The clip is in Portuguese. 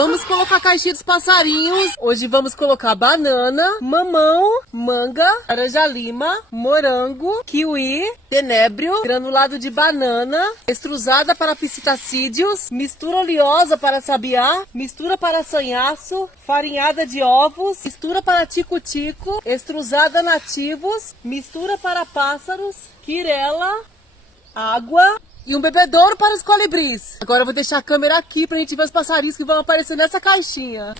Vamos colocar a caixinha dos passarinhos. Hoje vamos colocar banana, mamão, manga, laranja-lima, morango, kiwi, tenebro, granulado de banana, extrusada para psitacídeos, mistura oleosa para sabiá, mistura para sanhaço, farinhada de ovos, mistura para tico-tico, extrusada nativos, mistura para pássaros, quirela, água e um bebedouro para os colibris. Agora eu vou deixar a câmera aqui pra gente ver os passarinhos que vão aparecer nessa caixinha.